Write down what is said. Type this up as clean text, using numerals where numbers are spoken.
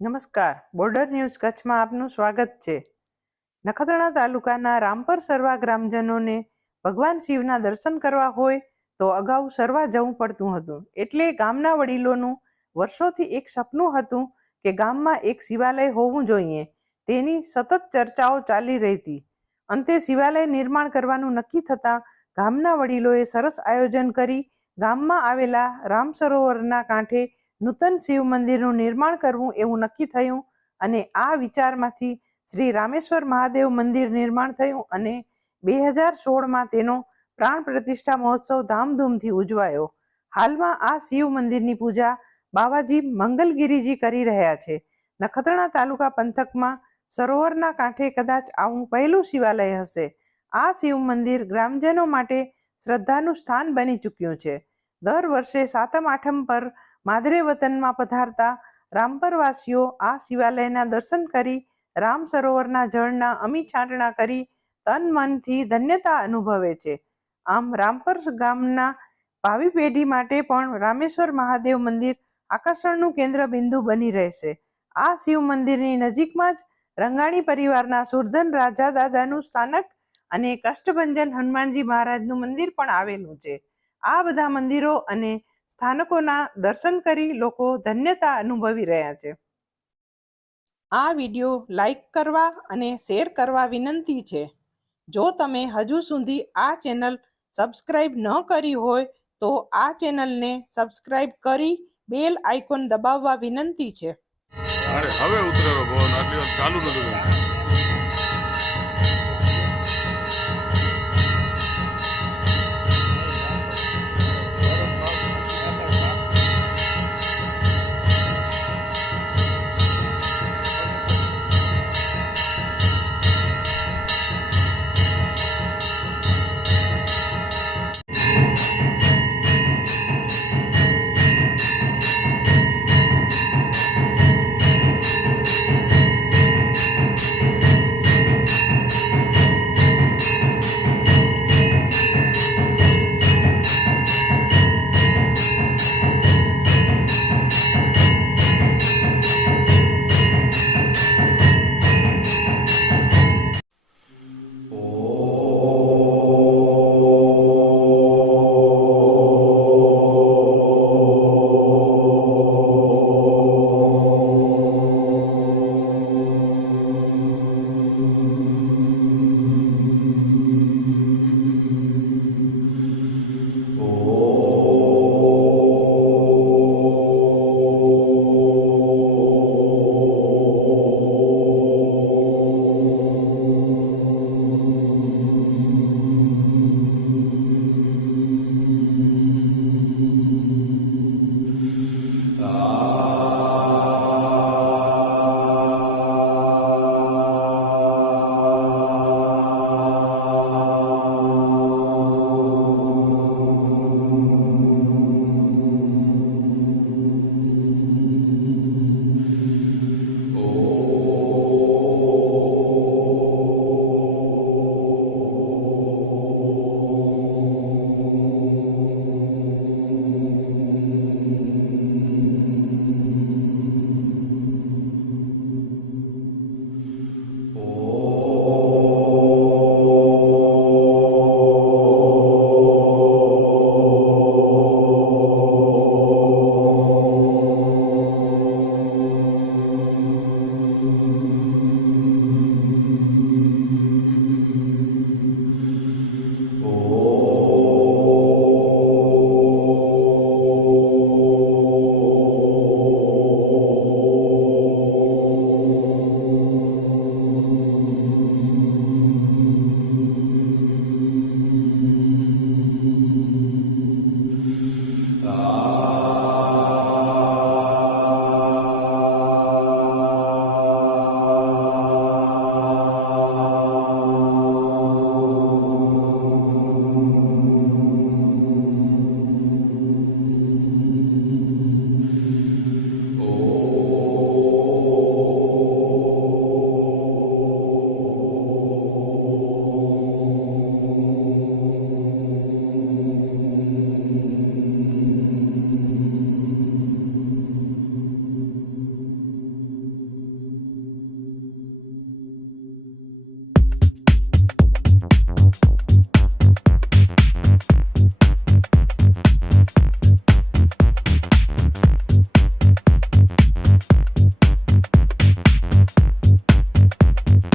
નમસ્કાર, border news કચ્છમાં આપનું સ્વાગત છે. નખત્રાણા તાલુકાના રામપર સરવા ગ્રામજનોને ભગવાન શિવના દર્શન કરવા હોય તો અગાઉ સરવા જવું પડતું હતું. એટલે ગામના વડીલોનું વર્ષોથી એક સપનું હતું કે ગામમાં એક શિવાલય હોવું જોઈએ. તેની સતત ચર્ચાઓ ચાલી રહી હતી. અંતે શિવાલય નિર્માણ કરવાનું નક્કી થતાં ગામના વડીલોએ સરસ આયોજન કરી ગામમાં આવેલા રામ સરોવરના કાંઠે નૂતન શિવ મંદિરનું નિર્માણ કરવું એવું નક્કી થયું અને આ વિચારમાંથી શ્રી રામેશ્વર મહાદેવ મંદિર નિર્માણ થયું અને 2016માં તેનો પ્રાણ પ્રતિષ્ઠા મહોત્સવ ધામધૂમથી ઉજવાયો. હાલમાં આ શિવ મંદિરની પૂજા બાવાજી મંગલગીરીજી કરી રહ્યા છે. નખત્રાણા તાલુકા પંથકમાં સરોવરના કાંઠે કદાચ આવું પહેલું શિવાલય હશે. આ શિવ મંદિર ગ્રામજનો માટે શ્રદ્ધાનું સ્થાન બની ચૂક્યું છે. દર વર્ષે સાતમ આઠમ પર માદરે વતનમાં પધારતા રામપરવાસીઓ આ શિવાલયના દર્શન કરી રામ સરોવરના જળના અમી છાંટણા કરી તન મનથી ધન્યતા અનુભવે છે. આમ રામપર ગામના ભાવિ પેઢી માટે પણ રામેશ્વર મહાદેવ મંદિર આકર્ષણનું કેન્દ્ર બિંદુ બની રહેશે. આ શિવ મંદિરની નજીકમાં જ રંગાણી પરિવારના સુરધન રાજા દાદાનું સ્થાનક અને કષ્ટભંજન હનુમાનજી મહારાજનું મંદિર પણ આવેલું છે. આ બધા મંદિરો અને સ્થાનકોના દર્શન કરી લોકો ધન્યતા અનુભવી રહ્યા છે. આ વિડીયો લાઈક કરવા અને શેર કરવા વિનંતી છે. જો તમે હજુ સુધી આ ચેનલ સબસ્ક્રાઇબ ન કરી હોય તો આ ચેનલને સબસ્ક્રાઇબ કરી બેલ આઇકોન દબાવવા વિનંતી છે. હવે ઉતરેલો પવન આટલી વાર ચાલુ નતું.